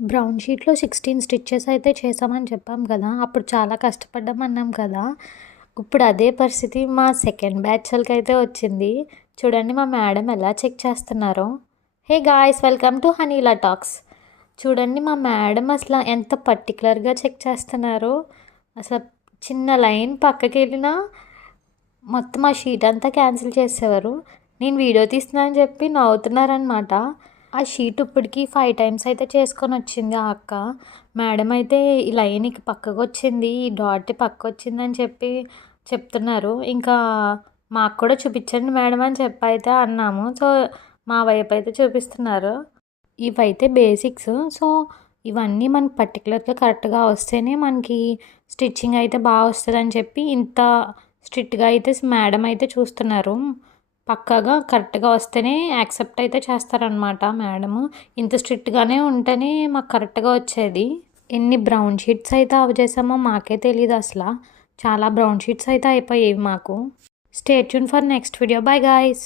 Brown షీట్‌లో 16 stitches అయితే చేశామని చెప్పాం కదా! అప్పుడు చాలా కష్టపడ్డామన్నాం కదా! ఇప్పుడు అదే పరిస్థితి మా సెకండ్ బ్యాచోళ్ళకైతే వచ్చింది. చూడండి మా మేడం ఎలా చెక్ చేస్తున్నారో. Hey guys! వెల్కమ్ టు హనీలా టాక్స్. చూడండి మా మేడం అసల ఎంత పర్టిక్యులర్‌గా చెక్ చేస్తున్నారో. అసలు చిన్న లైన్ పక్కకెళ్ళినా మొత్తం ఆ షీట్ అంతా క్యాన్సిల్ చేసేవారు. నేను వీడియో తీస్తున్నానని చెప్పి నవ్వుతున్నారనమాట. ఆ షీట్ ఇప్పటికి 5 టైమ్స్ అయితే చేసుకొనొచ్చింది ఆ అక్క. మేడం అయితే ఈ లైన్‌కి పక్కకొచ్చింది, ఈ డాట్ పక్కకొచ్చిందని చెప్పి చెప్తున్నారు. ఇంకా మాకు కూడా చూపించండి మేడం అని చెప్పైతే అన్నాము. సో, మా వైపయితే చూపిస్తున్నారు. ఇవైతే బేసిక్స్. సో, ఇవన్నీ మనకు పర్టిక్యులర్‌గా కరెక్ట్‌గా వస్తేనే మనకి స్టిచ్చింగ్ అయితే వస్తదని చెప్పి ఇంత స్ట్రిక్ట్‌గా అయితే మేడం అయితే చూస్తున్నారు. పక్కాగా కరెక్ట్‌గా వస్తేనే యాక్సెప్ట్ అయితే చేస్తారనమాట మేడము. ఇంత స్ట్రిక్ట్‌గానే ఉంటేనే మాకు కరెక్ట్‌గా వచ్చేది. ఎన్ని బ్రౌన్ షీట్స్ అయితే చేసామో మాకే తెలీదసల. చాలా బ్రౌన్ షీట్స్ అయితే అయిపోయేవి మాకు. Stay tune for next video. Bye guys.